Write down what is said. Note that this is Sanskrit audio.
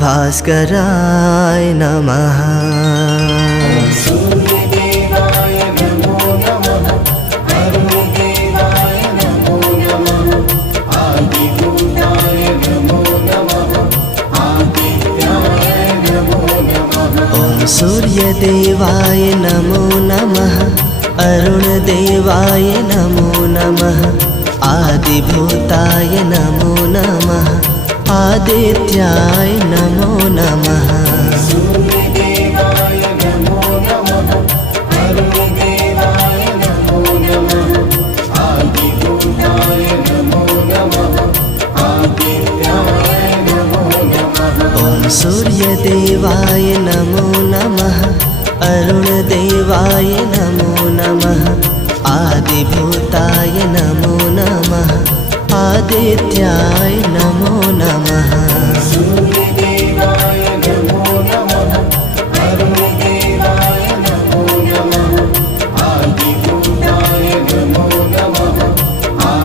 भास्कराय नमः। सूर्यदेवाय नमो नमः। अरुणदेवाय नमो नमः। आदिभूताय नमो नमः। आदित्याय नमो नमः। ॐ सूर्यदेवाय नमो नमः। अरुणदेवाय नमो नमः। आदिभूताय नमो नमः। आदित्याय नमो नमः। सूर्यदेवाय नमो नमः। अरुणदेवाय नमो नमः। आदिभूताय नमो नमः। आदित्याय नमो नमः। ॐ सूर्यदेवाय नमो नमः। अरुणदेवाय नमो नमः। आदिभूताय नमो नमः। आदित्याय नमो नमः।